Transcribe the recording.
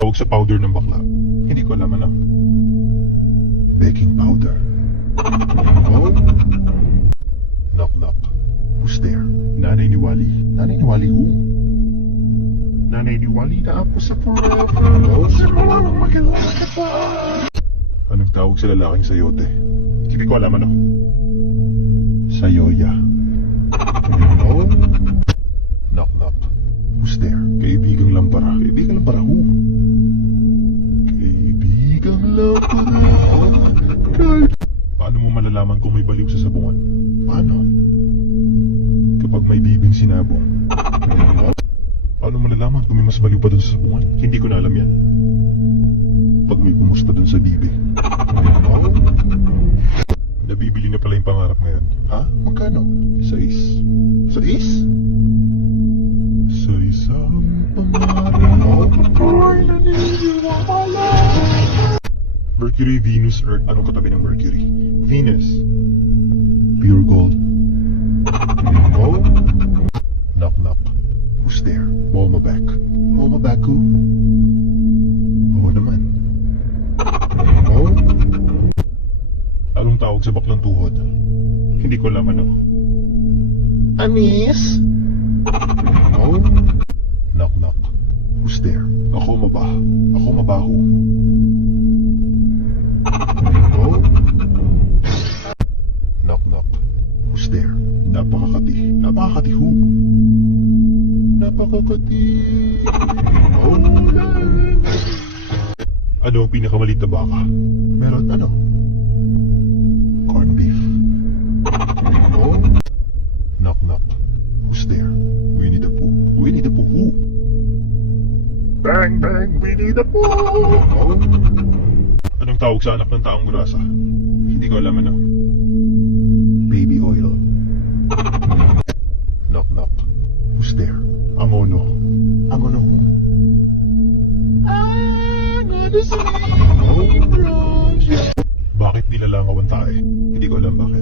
Tawag sa powder ng bakla. Hindi ko alam ano. Baking powder. Oh. Knock knock. Who's there? Nanay ni Wally. Nanay ni Wally who? Nanay ni Wally na ako sa forever. Oh, simula mong magawa ka pa. Anong tawag sa lalaking sayote? Hindi ko alam ano. Sayoya. Oh. Knock knock. Who's there? Kaibigang lampara. Kaibigang lampara who? Kaibigang lampara. Paano mo malalaman kung may baliw sa sabungan? Paano? Kapag may bibing sinabong. Paano malalaman kung may mas baliw pa dun sa sabungan? Hindi ko na alam yan. Pag may pumusta dun sa bibig. Nabibili na pala yung pangarap ngayon. Ha? Magkano? 6. 6? Sa isang pangarap ako'y naniniwala. Mercury, Venus, Earth. Anong katabi ng Mercury? Venus. Pure gold. Oh. Knock knock. Who's there? Momabek. Momabek who? Oo naman. Oh. Anong tawag sa baklang tuhod? Hindi ko alam ano. Anis? Oh. Knock knock. Who's there? Ako mabaho. Oh. Knock knock. Who's there? Napakakati. Napakakati who? Napakakati. Oh. Ano ang pinakamaliit na baka? Meron ano? Corned beef. Oh. Knock knock. Who's there? Winnie the Pooh. Winnie the Pooh who? Bang bang Winnie the Pooh. Oh. Anong tawag sa anak ng taong grasa? Hindi ko alam ano. Baby oil. Knock knock. Who's there? Angono. Angono who? Angono sa. Oh. Bakit nilalangaw ang tae? Hindi ko alam bakit.